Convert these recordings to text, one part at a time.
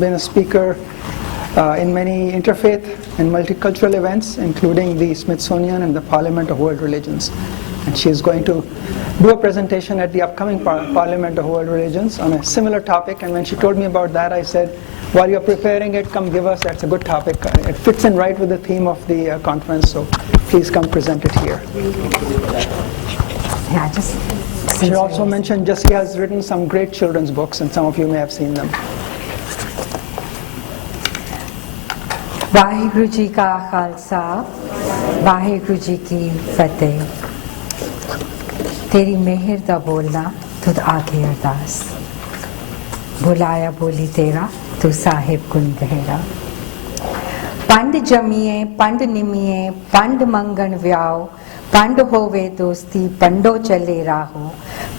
been a speaker in many interfaith and multicultural events, including the Smithsonian and the Parliament of World Religions. And she is going to do a presentation at the upcoming Parliament of World Religions on a similar topic. And when she told me about that, I said, while you're preparing it, come give us. That's a good topic. It fits in right with the theme of the conference, so please come present it here. Yeah, just. She also mentioned Jessi has written some great children's books, and some of you may have seen them. Waheguru ji ਕਾ ਖਾਲਸਾ ਵਾਹਿਗੁਰੂ ਜੀ ਕੀ ਫਤਿਹ ਤੇਰੀ ਮਿਹਰ ਦਾ ਬੋਲਣਾ ਤੁਧ ਆਗੇ ਅਰਦਾਸ ਬੁਲਾਇਆ ਬੋਲੀ ਤੇਰਾ ਤੂੰ ਸਾਹਿਬ ਗੁਣ ਗਹਿਰਾ ਪੰਡ ਜਮੀਏ ਪੰਡ ਨਿਮੀਏ ਪੰਡ ਮੰਗਣ ਵਿਆਓ ਪੰਡ ਹੋਵੇ ਦੋਸਤੀ ਪੰਡੋ ਚੱਲੇ ਰਾਹੋ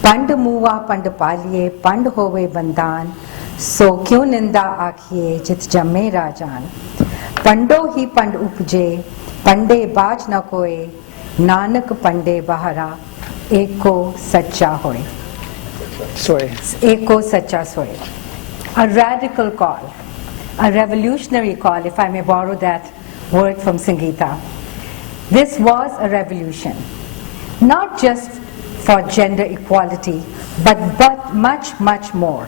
ਪੰਡ ਮੂਆ ਪੰਡ ਪਾਲੀਏ ਪੰਡ ਹੋਵੇ ਬੰਦਾਨ ਸੋ ਕਿਉਂ ਨਿੰਦਾ ਆਖੀਏ ਜਿਤ ਜਮੇ ਰਾਜਾਨ पंडो ही पंड उपजे पंडे बाज न कोए नानक पंडे बहरा एको सच्चा होए एको सच्चा सोए. A radical call, a revolutionary call, if I may borrow that word from Sangeeta. This was a revolution, not just for gender equality, but much, much more.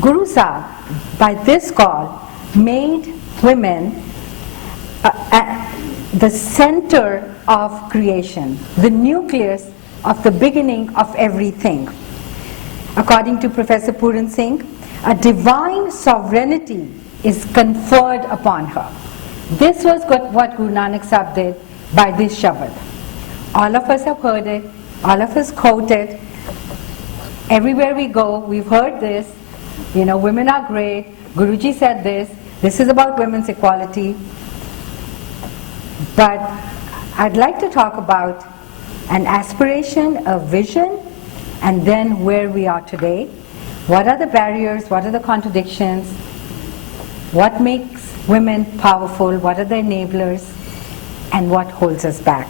Guru Sahib, by this call, made women the center of creation, the nucleus of the beginning of everything. According to Professor Puran Singh, a divine sovereignty is conferred upon her. This was what Guru Nanak Sahib did by this Shabad. All of us have heard it, all of us quote it. Everywhere we go, we've heard this. You know, women are great. Guruji said this. This is about women's equality. But I'd like to talk about an aspiration, a vision, and then where we are today. What are the barriers? What are the contradictions? What makes women powerful? What are the enablers? And what holds us back?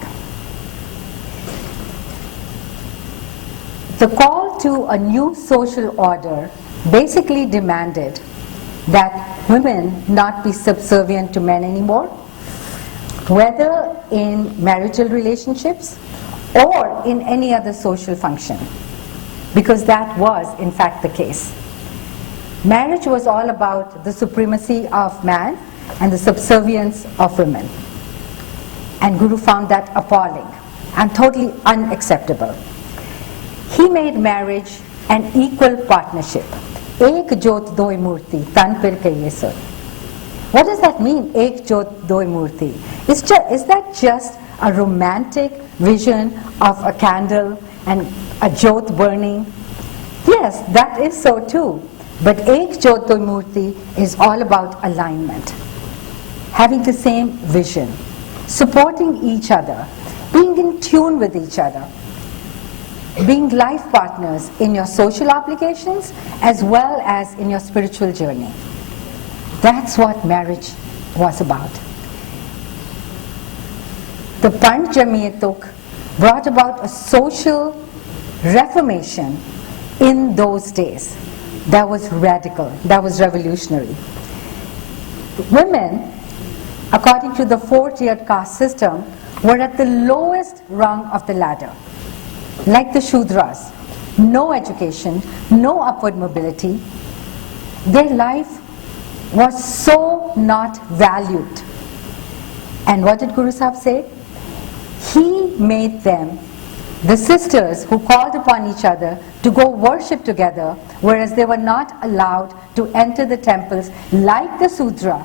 The call to a new social order basically demanded that women not be subservient to men anymore, whether in marital relationships or in any other social function, because that was in fact the case. Marriage was all about the supremacy of man and the subservience of women, and Guru found that appalling and totally unacceptable. He made marriage an equal partnership. Ek jyot doi murti, tan pir kahiye sir. What does that mean, ek jyot doi murti? Is that just a romantic vision of a candle and a jyot burning? Yes, that is so too. But ek jyot doi murti is all about alignment. Having the same vision, supporting each other, being in tune with each other, being life partners in your social obligations as well as in your spiritual journey. That's what marriage was about. The Panch Jamiyatuk brought about a social reformation in those days. That was radical, that was revolutionary. Women, according to the four-tiered caste system, were at the lowest rung of the ladder. Like the Shudras, no education, no upward mobility. Their life was so not valued. And what did Guru Sahib say? He made them the sisters who called upon each other to go worship together, whereas they were not allowed to enter the temples like the Sudra,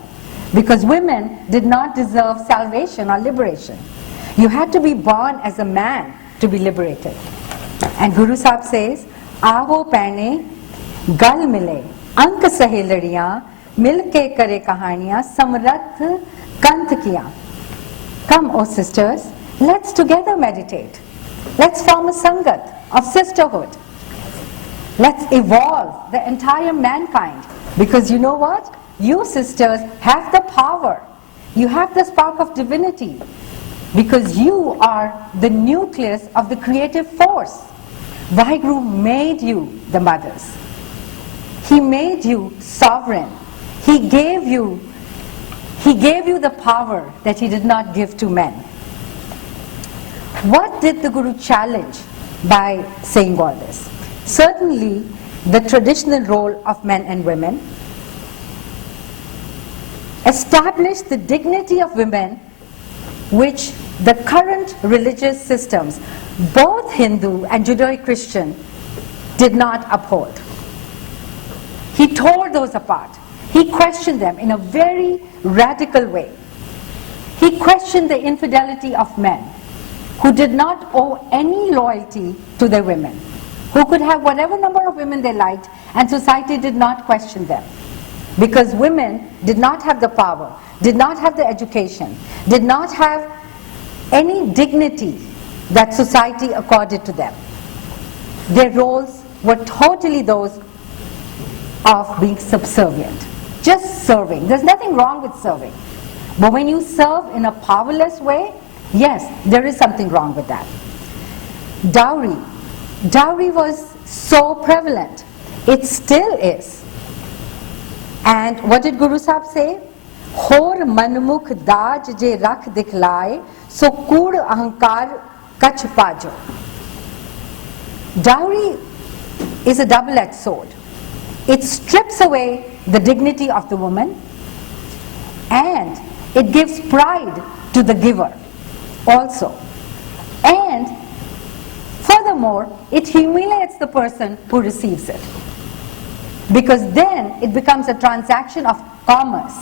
because women did not deserve salvation or liberation. You had to be born as a man to be liberated. And Guru Sahib says, Aho paine gal mile, ank sahe ladiyan, milke kare kahaniyan, samrat kanth kiya. Come, O sisters, let's together meditate. Let's form a sangat of sisterhood. Let's evolve the entire mankind. Because you know what? You sisters have the power. You have the spark of divinity. Because you are the nucleus of the creative force. Vaheguru made you the mothers. He made you sovereign. He gave you the power that He did not give to men. What did the Guru challenge by saying all this? Certainly, the traditional role of men and women, establish the dignity of women, which the current religious systems, both Hindu and Judeo-Christian, did not uphold. He tore those apart. He questioned them in a very radical way. He questioned the infidelity of men who did not owe any loyalty to their women, who could have whatever number of women they liked, and society did not question them. Because women did not have the power, did not have the education, did not have any dignity that society accorded to them. Their roles were totally those of being subservient, just serving. There's nothing wrong with serving. But when you serve in a powerless way, yes, there is something wrong with that. Dowry. Dowry was so prevalent. It still is. And what did Guru Sahib say? Hor manmukh daj je rakh dikhlaye, so kood ahankar kach pajo. Dowry is a double-edged sword. It strips away the dignity of the woman, and it gives pride to the giver also. And furthermore, it humiliates the person who receives it. Because then it becomes a transaction of commerce,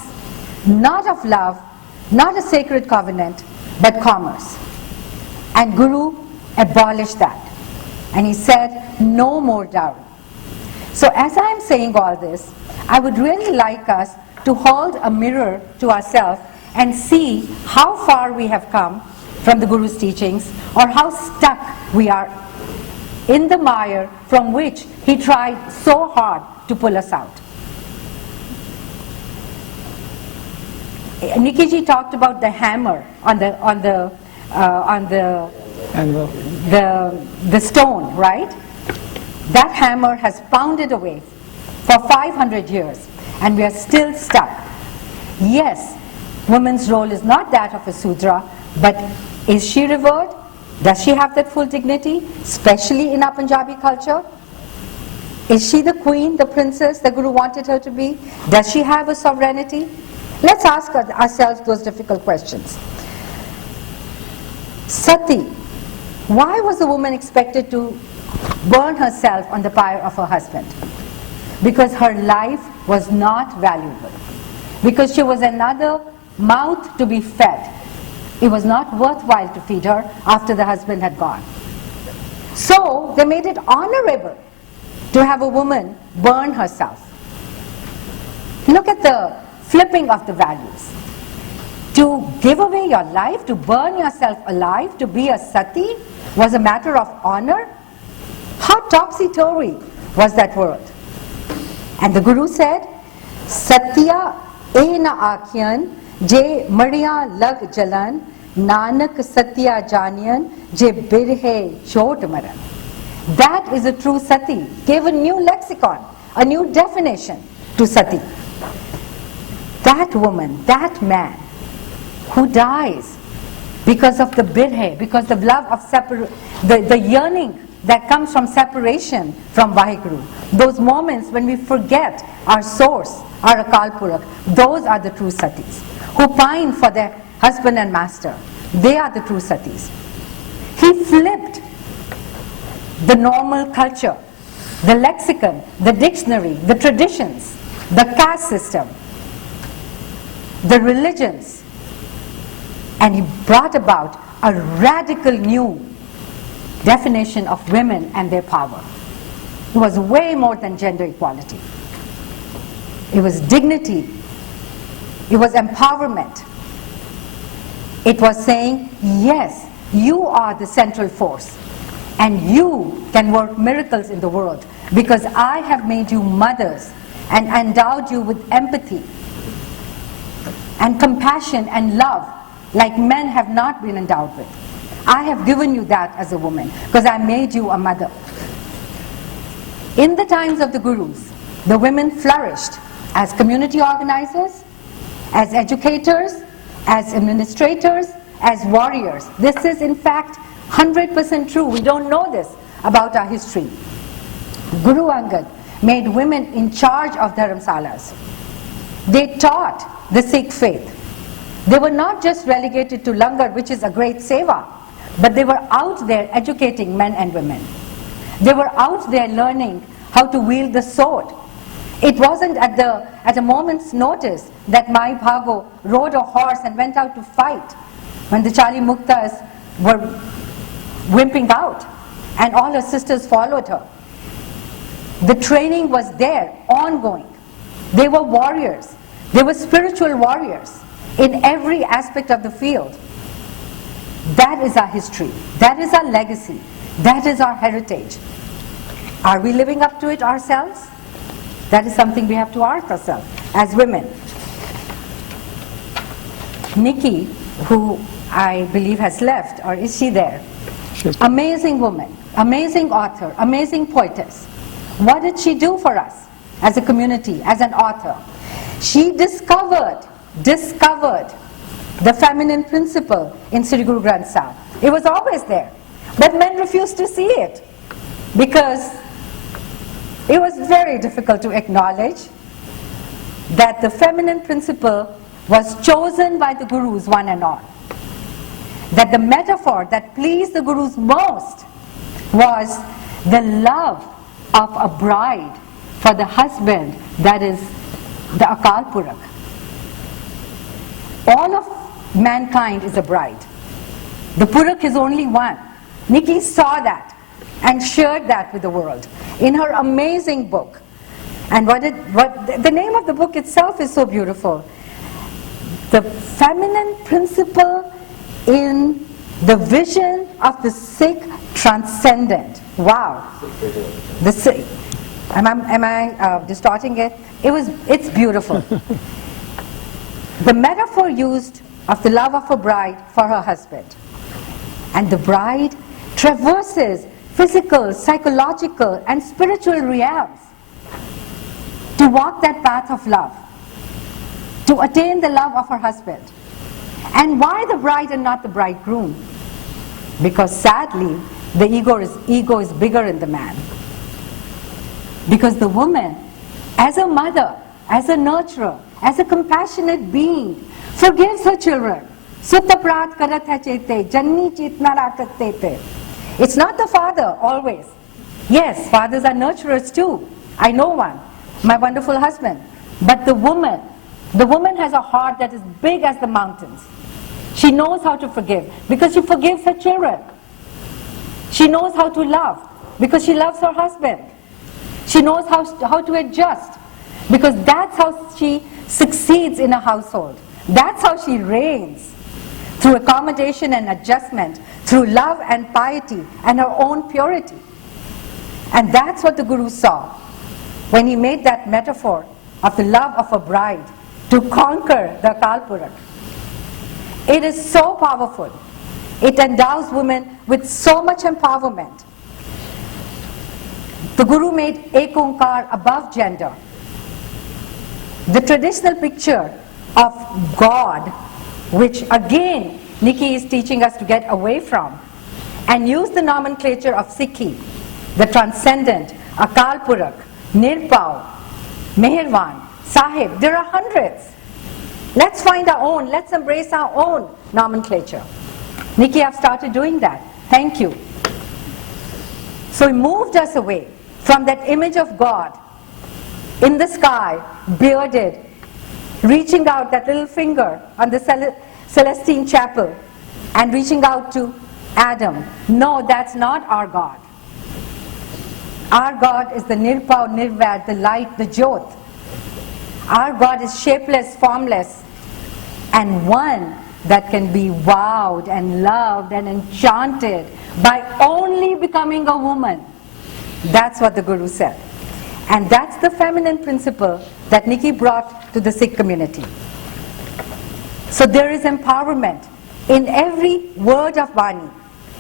not of love, not a sacred covenant, but commerce. And Guru abolished that. And he said, no more dowry. So as I am saying all this, I would really like us to hold a mirror to ourselves and see how far we have come from the Guru's teachings, or how stuck we are in the mire from which he tried so hard to pull us out. Nikki talked about the hammer on the stone, right? That hammer has pounded away for 500 years, and we are still stuck. Yes, woman's role is not that of a Sudra, but is she revered? Does she have that full dignity, especially in our Punjabi culture? Is she the queen, the princess the Guru wanted her to be? Does she have a sovereignty? Let's ask ourselves those difficult questions. Sati, why was the woman expected to burn herself on the pyre of her husband? Because her life was not valuable. Because she was another mouth to be fed. It was not worthwhile to feed her after the husband had gone. So they made it honorable to have a woman burn herself. Look at the flipping of the values. To give away your life, to burn yourself alive, to be a sati was a matter of honor. How topsy-turvy was that world? And the Guru said, Satya e na akhyan je mariya lag jalan, nanak satya janiyan je birhe chot maran. That is a true sati. Gave a new lexicon, a new definition to sati. That woman, that man who dies because of the birhe, because of love of the yearning that comes from separation from Vaheguru. Those moments when we forget our source, our Akal Purakh, those are the true satis. Who pine for their husband and master, they are the true satis. He flipped the normal culture, the lexicon, the dictionary, the traditions, the caste system, the religions, and he brought about a radical new definition of women and their power. It was way more than gender equality. It was dignity. It was empowerment. It was saying, yes, you are the central force, and you can work miracles in the world, because I have made you mothers and endowed you with empathy and compassion and love like men have not been endowed with. I have given you that as a woman because I made you a mother. In the times of the Gurus, the women flourished as community organizers, as educators, as administrators, as warriors. This is in fact 100% true. We don't know this about our history. Guru Angad made women in charge of dharamsalas. They taught the Sikh faith. They were not just relegated to langar, which is a great seva, but they were out there educating men and women. They were out there learning how to wield the sword. It wasn't at a moment's notice that Mai Bhago rode a horse and went out to fight when the Chali Muktas were wimping out and all her sisters followed her. The training was there, ongoing. They were warriors. They were spiritual warriors in every aspect of the field. That is our history. That is our legacy. That is our heritage. Are we living up to it ourselves? That is something we have to ask ourselves as women. Nikki, who I believe has left, or is she there? Amazing woman, amazing author, amazing poetess. What did she do for us as a community, as an author? She discovered the feminine principle in Sri Guru Granth Sahib. It was always there, but men refused to see it because it was very difficult to acknowledge that the feminine principle was chosen by the Gurus one and all. That the metaphor that pleased the Gurus most was the love of a bride for the husband, that is the Akal Purakh. All of mankind is a bride. The Purakh is only one. Nikki saw that and shared that with the world in her amazing book. And the name of the book itself is so beautiful. The feminine principle in the vision of the Sikh transcendent. Wow. The Sikh. Am I distorting it? It's beautiful. The metaphor used of the love of a bride for her husband. And the bride traverses physical, psychological, and spiritual realms to walk that path of love, to attain the love of her husband. And why the bride and not the bridegroom? Because sadly, the ego is bigger in the man. Because the woman, as a mother, as a nurturer, as a compassionate being, forgives her children. Sutta praat karat hai chete, janni chitna rakat tete. It's not the father always. Yes, fathers are nurturers too. I know one, my wonderful husband. But the woman has a heart that is big as the mountains. She knows how to forgive because she forgives her children. She knows how to love because she loves her husband. She knows how to adjust because that's how she succeeds in a household. That's how she reigns, through accommodation and adjustment, through love and piety and her own purity. And that's what the Guru saw when he made that metaphor of the love of a bride to conquer the Akal Purakh. It is so powerful. It endows women with so much empowerment. The Guru made Ek Onkar above gender. The traditional picture of God, which again Nikki is teaching us to get away from, and use the nomenclature of Sikhi, the transcendent, Akal Purakh, Nirpau, Meherwan, Sahib. There are hundreds. Let's find our own. Let's embrace our own nomenclature. Nikki, I've started doing that. Thank you. So he moved us away from that image of God in the sky, bearded, reaching out that little finger on the Celestine Chapel and reaching out to Adam. No, that's not our God. Our God is the Nirpau, Nirvad, the light, the Jyot. Our God is shapeless, formless, and one that can be wowed and loved and enchanted by only becoming a woman. That's what the Guru said. And that's the feminine principle that Nikki brought to the Sikh community. So there is empowerment in every word of Vani,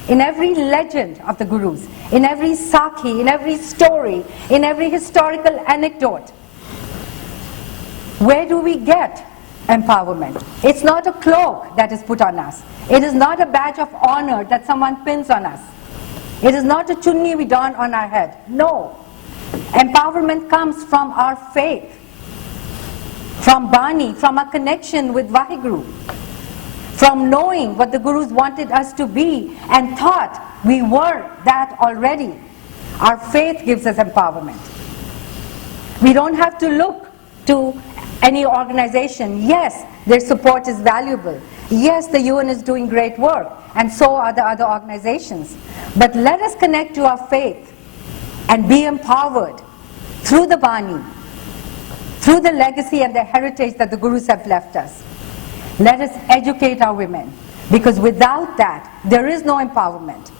in every legend of the Gurus, in every Sakhi, in every story, in every historical anecdote. Where do we get empowerment? It's not a cloak that is put on us. It is not a badge of honor that someone pins on us. It is not a chunni we don on our head. No. Empowerment comes from our faith, from Bani, from our connection with Vaheguru, from knowing what the Gurus wanted us to be and thought we were that already. Our faith gives us empowerment. We don't have to look to any organization. Yes, their support is valuable. Yes, the UN is doing great work, and so are the other organizations. But let us connect to our faith and be empowered through the Bani, through the legacy and the heritage that the Gurus have left us. Let us educate our women, because without that, there is no empowerment.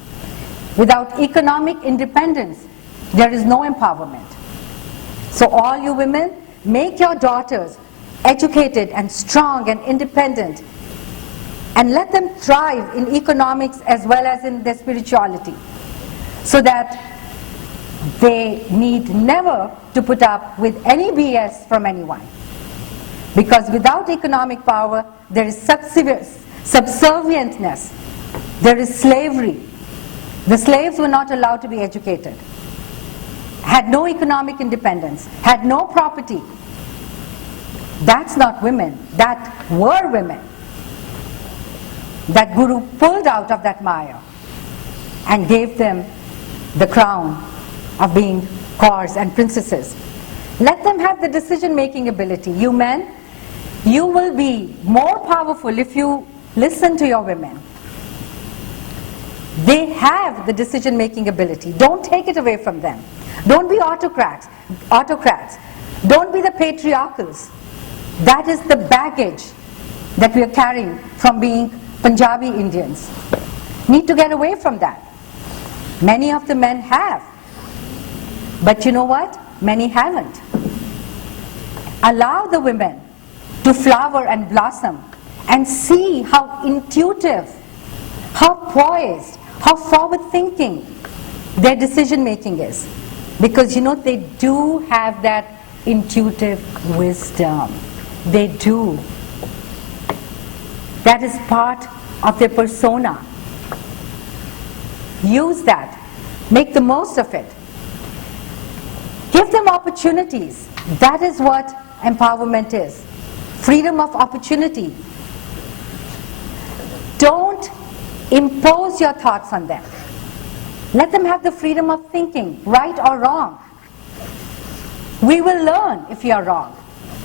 Without economic independence, there is no empowerment. So all you women, make your daughters educated and strong and independent, and let them thrive in economics as well as in their spirituality, so that they need never to put up with any BS from anyone. Because without economic power, there is subservientness, there is slavery. The slaves were not allowed to be educated, had no economic independence, had no property. That's not women, that were women that Guru pulled out of that Maya and gave them the crown of being Kaurs and princesses. Let them have the decision-making ability. You men, you will be more powerful if you listen to your women. They have the decision-making ability. Don't take it away from them. Don't be autocrats. Don't be the patriarchals. That is the baggage that we are carrying from being Punjabi Indians. Need to get away from that. Many of the men have. But you know what? Many haven't. Allow the women to flower and blossom and see how intuitive, how poised, how forward-thinking their decision-making is. Because you know, they do have that intuitive wisdom. They do. That is part of their persona. Use that. Make the most of it. Give them opportunities. That is what empowerment is. Freedom of opportunity. Don't impose your thoughts on them. Let them have the freedom of thinking, right or wrong. We will learn if we are wrong.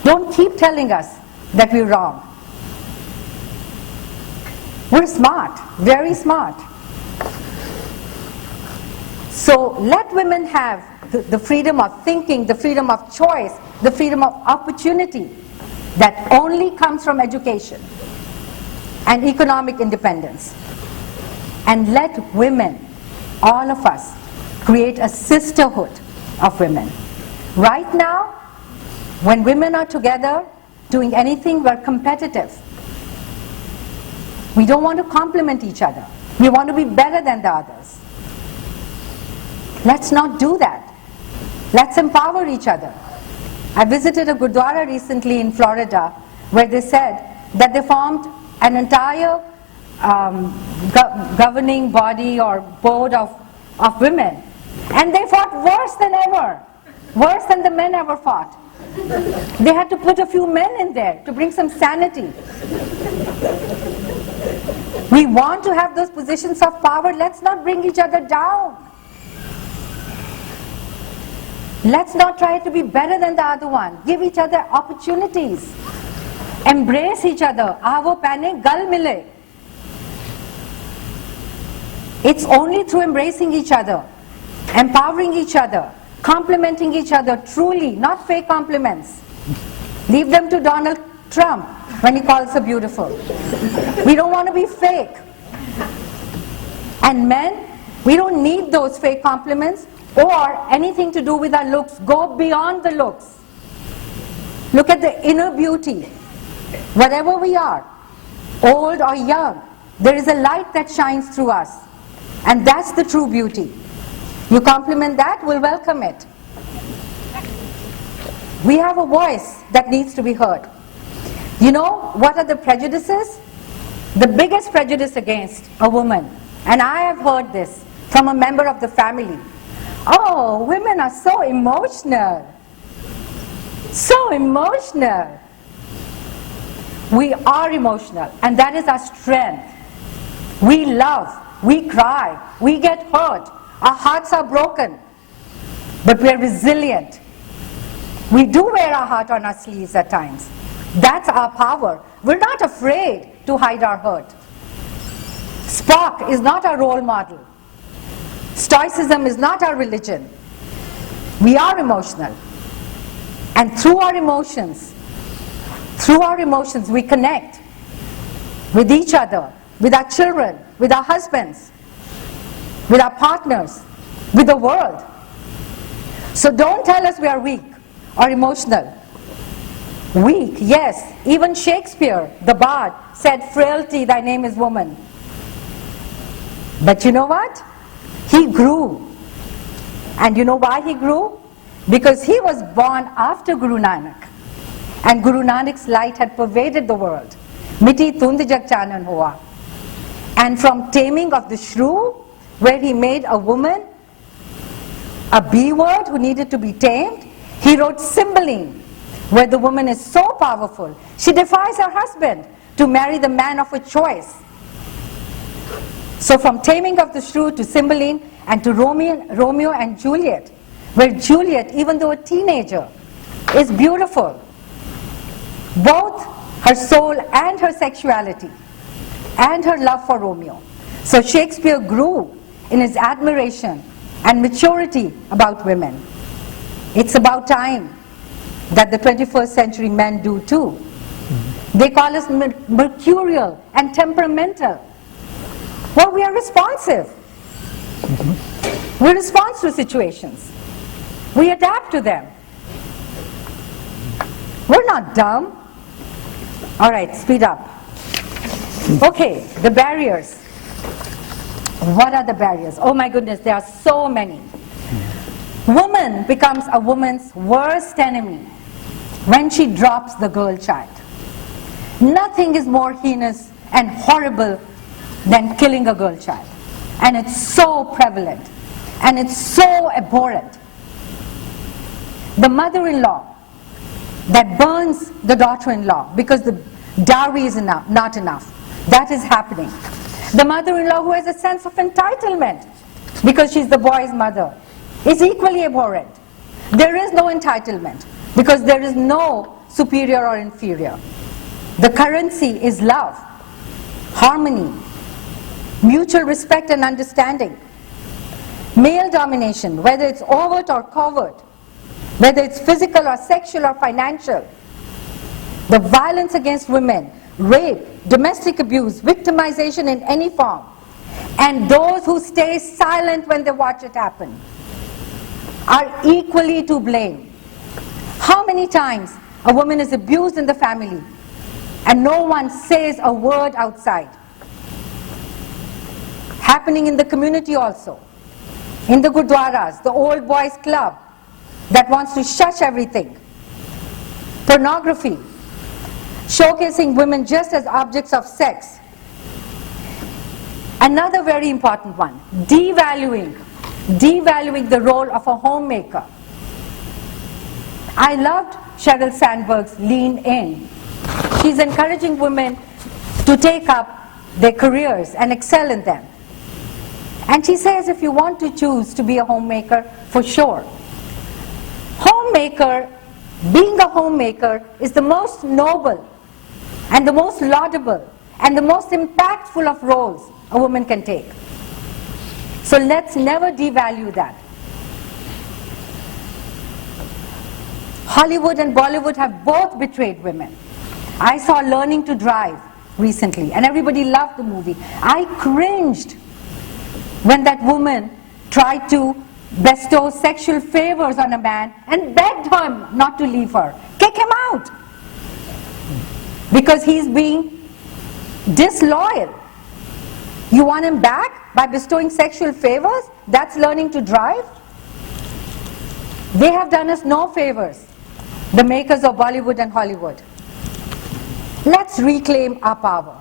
Don't keep telling us that we're wrong. We're smart, very smart. So let women have the freedom of thinking, the freedom of choice, the freedom of opportunity that only comes from education and economic independence. And let women, all of us, create a sisterhood of women. Right now, when women are together doing anything, we're competitive. We don't want to complement each other. We want to be better than the others. Let's not do that. Let's empower each other. I visited a Gurdwara recently in Florida where they said that they formed an entire governing body or board of women, and they fought worse than ever, worse than the men ever fought. They had to put a few men in there to bring some sanity. We want to have those positions of power. Let's not bring each other down. Let's not try to be better than the other one. Give each other opportunities. Embrace each other. Aavo pane gal mile. It's only through embracing each other, empowering each other, complimenting each other truly, not fake compliments. Leave them to Donald Trump when he calls her beautiful. We don't want to be fake. And men, we don't need those fake compliments or anything to do with our looks. Go beyond the looks. Look at the inner beauty. Whatever we are, old or young, there is a light that shines through us. And that's the true beauty. You compliment that, we'll welcome it. We have a voice that needs to be heard. You know what are the prejudices? The biggest prejudice against a woman, and I have heard this from a member of the family. Oh, women are so emotional. So emotional. We are emotional, and that is our strength. We love, we cry, we get hurt, our hearts are broken, but we are resilient. We do wear our heart on our sleeves at times. That's our power. We're not afraid to hide our hurt. Spock is not our role model. Stoicism is not our religion. We are emotional. And through our emotions, we connect with each other, with our children, with our husbands, with our partners, with the world. So don't tell us we are weak or emotional. Weak, yes. Even Shakespeare, the bard, said, "Frailty, thy name is woman." But you know what? He grew. And you know why he grew? Because he was born after Guru Nanak. And Guru Nanak's light had pervaded the world. Miti thund jag chanan hua. And from taming of the shrew, where he made a woman a B word who needed to be tamed, he wrote Cymbeline, where the woman is so powerful, she defies her husband to marry the man of her choice. So from Taming of the Shrew to Cymbeline and to Romeo and Juliet, where Juliet, even though a teenager, is beautiful, both her soul and her sexuality, and her love for Romeo. So Shakespeare grew in his admiration and maturity about women. It's about time that the 21st century men do too. They call us mercurial and temperamental. Well, we are responsive. We respond to situations. We adapt to them. We're not dumb. All right, speed up. Okay, the barriers. What are the barriers? Oh my goodness, there are so many. Woman becomes a woman's worst enemy when she drops the girl child. Nothing is more heinous and horrible than killing a girl child. And it's so prevalent. And it's so abhorrent. The mother-in-law that burns the daughter-in-law because the dowry is not enough. That is happening. The mother-in-law who has a sense of entitlement because she's the boy's mother is equally abhorrent. There is no entitlement because there is no superior or inferior. The currency is love, harmony, mutual respect and understanding. Male domination, whether it's overt or covert, whether it's physical or sexual or financial, the violence against women, rape, domestic abuse, victimization in any form, and those who stay silent when they watch it happen are equally to blame. How many times a woman is abused in the family and no one says a word outside? Happening in the community also. In the Gurdwaras, the old boys club that wants to shush everything. Pornography, showcasing women just as objects of sex. Another very important one, devaluing the role of a homemaker. I loved Sheryl Sandberg's Lean In. She's encouraging women to take up their careers and excel in them. And she says if you want to choose to be a homemaker, for sure. Being a homemaker is the most noble and the most laudable and the most impactful of roles a woman can take. So let's never devalue that. Hollywood and Bollywood have both betrayed women. I saw Learning to Drive recently and everybody loved the movie. I cringed when that woman tried to bestow sexual favors on a man and begged him not to leave her. Kick him out! Because he's being disloyal. You want him back by bestowing sexual favors? That's learning to drive? They have done us no favors, the makers of Bollywood and Hollywood. Let's reclaim our power.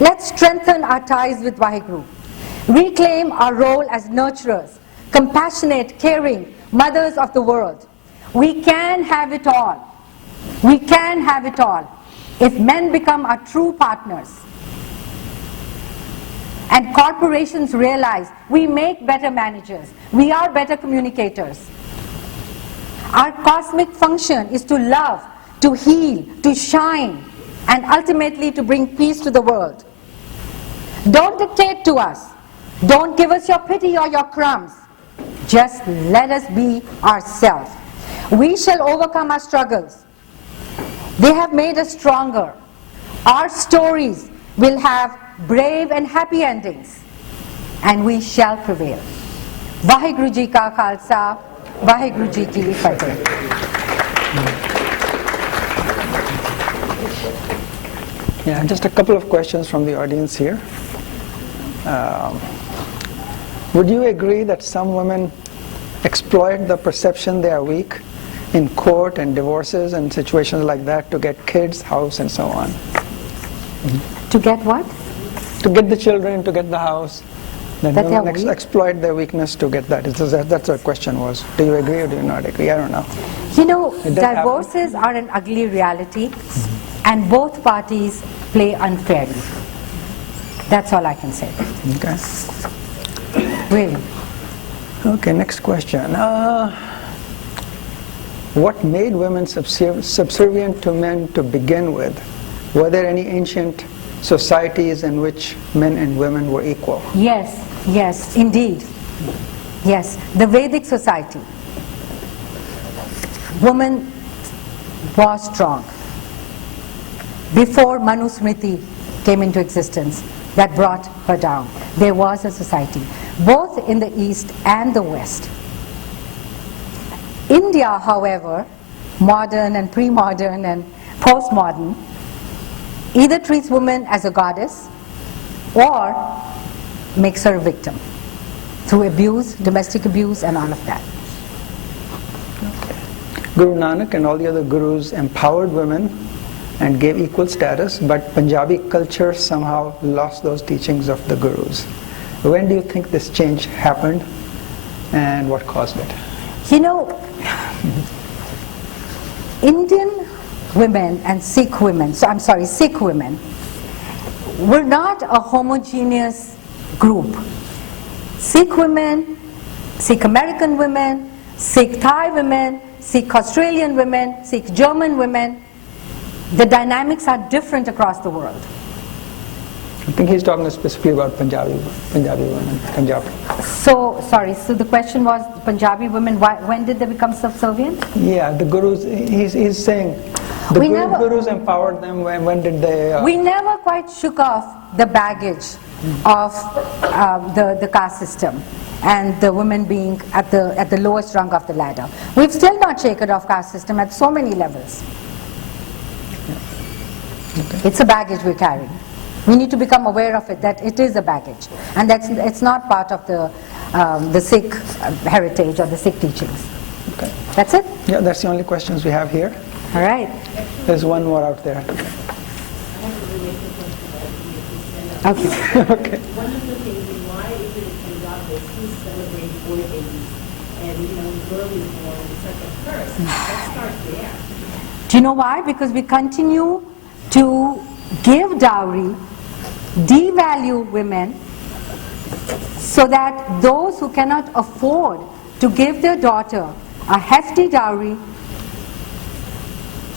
Let's strengthen our ties with Vaheguru. Reclaim our role as nurturers, compassionate, caring, mothers of the world. We can have it all. We can have it all if men become our true partners. And corporations realize we make better managers. We are better communicators. Our cosmic function is to love, to heal, to shine, and ultimately to bring peace to the world. Don't dictate to us. Don't give us your pity or your crumbs. Just let us be ourselves. We shall overcome our struggles. They have made us stronger. Our stories will have brave and happy endings, and we shall prevail. Vaheguru Ji Ka Khalsa, Vaheguru Ji Ki Fateh. Yeah, just a couple of questions from the audience here. Would you agree that some women exploit the perception they are weak in court and divorces and situations like that to get kids, house, and so on? To get what? To get the children, to get the house. That That women they're weak? exploit their weakness to get that. That's what the question was. Do you agree or do you not agree? I don't know. You know, It does happen. divorces are an ugly reality, and both parties play unfairly. That's all I can say. Okay. Really. Okay, next question. What made women subservient to men to begin with? Were there any ancient societies in which men and women were equal? Yes, yes, indeed. Yes, the Vedic society. Woman was strong. Before Manusmriti came into existence, that brought her down. There was a society, both in the East and the West. India, however, modern and pre-modern and post-modern, either treats woman as a goddess or makes her a victim through abuse, domestic abuse, and all of that. Guru Nanak and all the other gurus empowered women and gave equal status, but Punjabi culture somehow lost those teachings of the gurus. When do you think this change happened and what caused it? You know, Indian women and Sikh women, Sikh women, were not a homogeneous group. Sikh women, Sikh American women, Sikh Thai women, Sikh Australian women, Sikh German women, the dynamics are different across the world. I think he's talking specifically about Punjabi women, Punjab. So the question was, Punjabi women, when did they become subservient? Yeah, the gurus, he's saying, the gurus empowered them, when did they... We never quite shook off the baggage of the caste system and the women being at the lowest rung of the ladder. We've still not shaken off caste system at so many levels. Okay. It's a baggage we're carrying. We need to become aware of it, that it is a baggage, and it's not part of the Sikh heritage or the Sikh teachings. Okay. That's it? Yeah, that's the only questions we have here. All right. There's one more out there. Okay. Okay. One of the things is why is it in Punjab that who's celebrating boy babies and the girl is born is such a curse? Let's start there. Do you know why? Because we continue to give dowry, devalue women, so that those who cannot afford to give their daughter a hefty dowry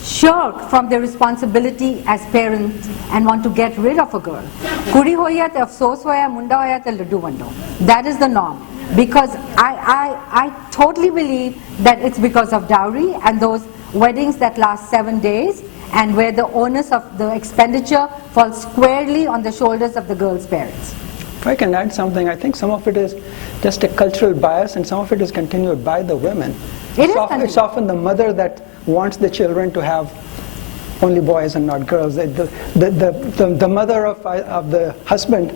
shirk from their responsibility as parents and want to get rid of a girl. Kudi hoya te afsos hoya, munda hoya te laddu vando. That is the norm. Because I totally believe that it's because of dowry and those weddings that last 7 days, and where the onus of the expenditure falls squarely on the shoulders of the girl's parents. If I can add something, I think some of it is just a cultural bias and some of it is continued by the women. It's often the mother that wants the children to have only boys and not girls. The mother of the husband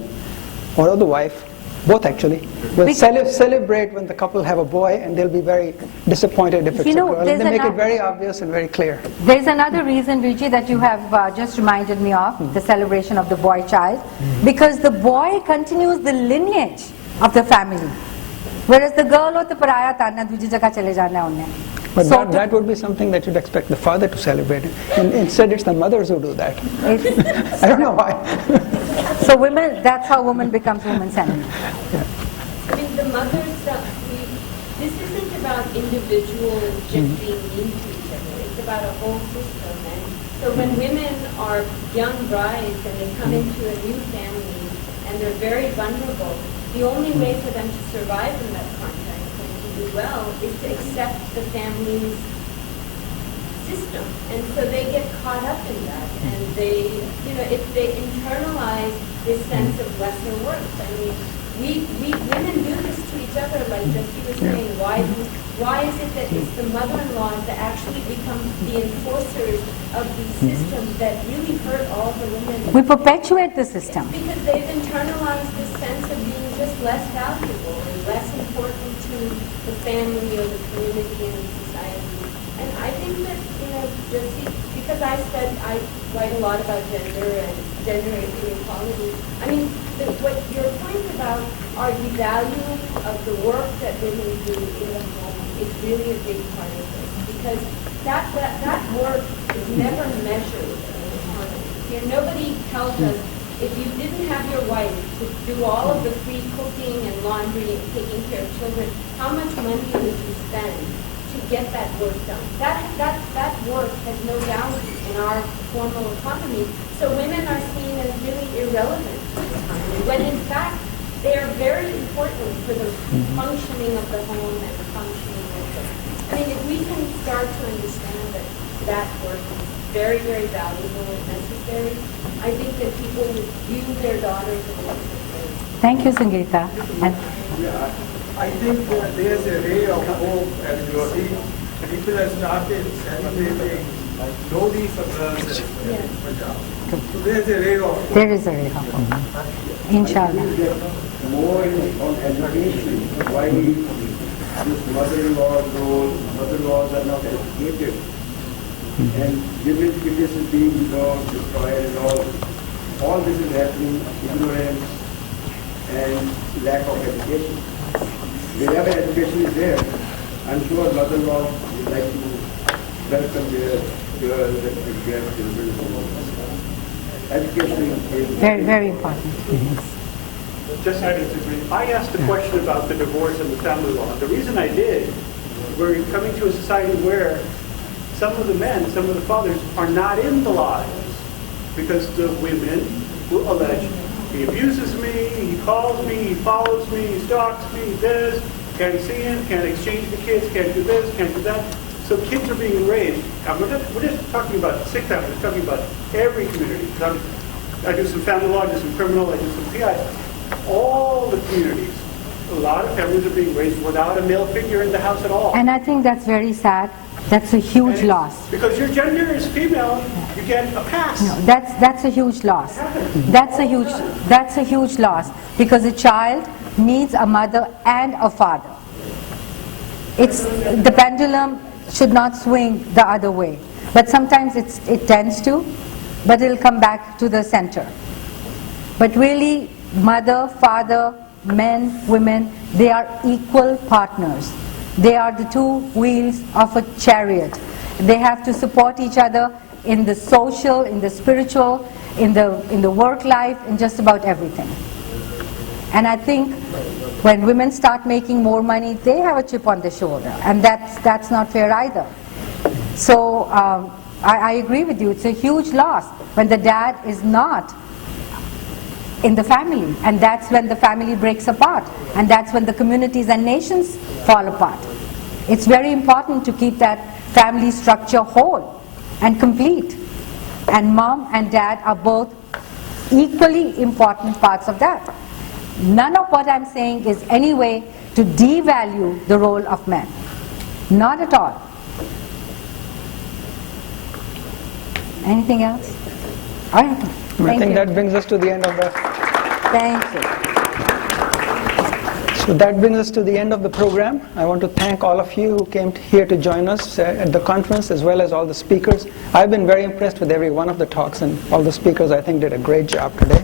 or of the wife, both actually, will celebrate when the couple have a boy, and they'll be very disappointed if it's a girl. They make it very obvious and very clear. There's another reason, Ruchi, that you have just reminded me of, the celebration of the boy child, because the boy continues the lineage of the family, whereas the girl ho to paraya tanna duji jagah chale jana hai unne. But that would be something that you'd expect the father to celebrate. And instead, it's the mothers who do that. I don't know why. So women, that's how woman becomes woman's enemy. Yeah. I mean, the mothers, this isn't about individuals just being mean to each other. It's about a whole system. And so when women are young brides and they come into a new family and they're very vulnerable, the only way for them to survive in that context well is to accept the family's system, and so they get caught up in that, and they, if they internalize this sense of lesser worth. I mean, we women do this to each other, like Jessi was saying. Why is it that it's the mother-in-laws that actually become the enforcers of these systems that really hurt all the women? We perpetuate the system. It's because they've internalized this sense of being just less valuable and less important to the family or the community and the society. And I think that, Jessi, because I write a lot about gender and gender equality. I mean, what your point about our devaluing of the work that women do in the home is really a big part of this, because that work is never measured in economy. Here, nobody tells us, if you didn't have your wife to do all of the free cooking and laundry and taking care of children, how much money would you spend to get that work done? That work has no value in our formal economy. So women are seen as really irrelevant to the economy, when in fact they are very important for the functioning of the home and the functioning of the... I mean, if we can start to understand that work is very, very valuable and necessary, I think that people would view their daughters in a different way. Thank you, Sangeeta. I think that there's a ray of hope, as you see. People have started celebrating Lodi for girls in Punjab. So there's a ray of hope. There is a ray of hope. Inshallah. More on education, why this mother-in-law role, mother-in-laws are not educated, and women fitness is being destroyed, and all this is happening, ignorance and lack of education. Wherever education is there, I'm sure mother-in-law would like to welcome their girls and their children. Education is Very, very important. Just I disagree. I asked a question about the divorce and the family law. The reason I did, we're coming to a society where some of the men, some of the fathers are not in the lives because the women will allege, he abuses me, he calls me, he follows me, he stalks me, he does, can't see him, can't exchange the kids, can't do this, can't do that. So kids are being raised. We're just talking about Sikh families, we're talking about every community. I do some family law, I do some criminal, I do some PI. All the communities, a lot of families are being raised without a male figure in the house at all. And I think that's very sad. That's a huge loss. Because your gender is female, you get a pass. No, that's a huge loss. That's a huge loss, because a child needs a mother and a father. It's the pendulum should not swing the other way, but sometimes it tends to, but it'll come back to the center. But really, mother, father, men, women, they are equal partners. They are the two wheels of a chariot. They have to support each other in the social, in the spiritual, in the work life, in just about everything. And I think when women start making more money, they have a chip on their shoulder, and that's not fair either. So I agree with you. It's a huge loss when the dad is not in the family, and that's when the family breaks apart, and that's when the communities and nations fall apart. It's very important to keep that family structure whole and complete, and mom and dad are both equally important parts of that. None of what I'm saying is any way to devalue the role of men. Not at all. Anything else? All right. I think that brings us to the end of the... Thank you. So that brings us to the end of the program. I want to thank all of you who came here to join us at the conference, as well as all the speakers. I've been very impressed with every one of the talks, and all the speakers I think did a great job today.